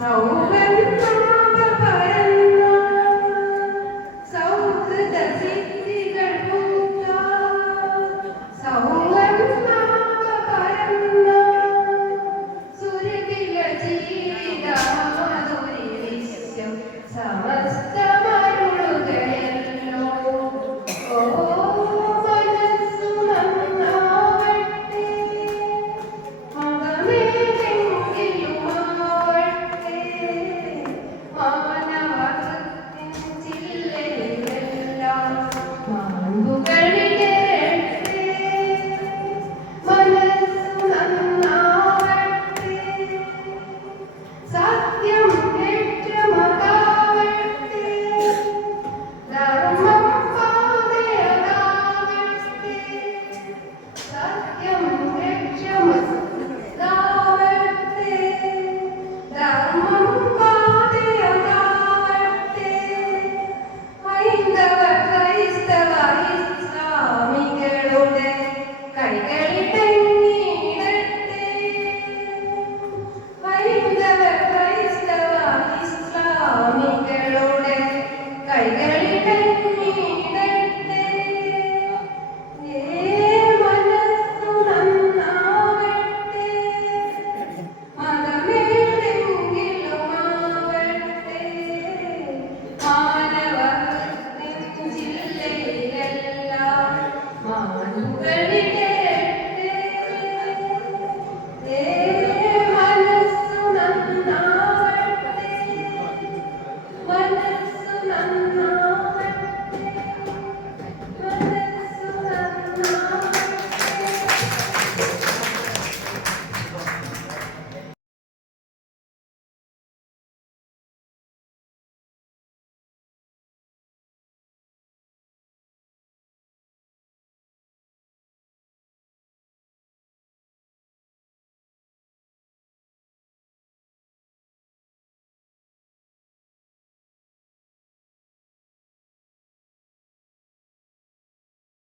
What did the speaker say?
Saúde.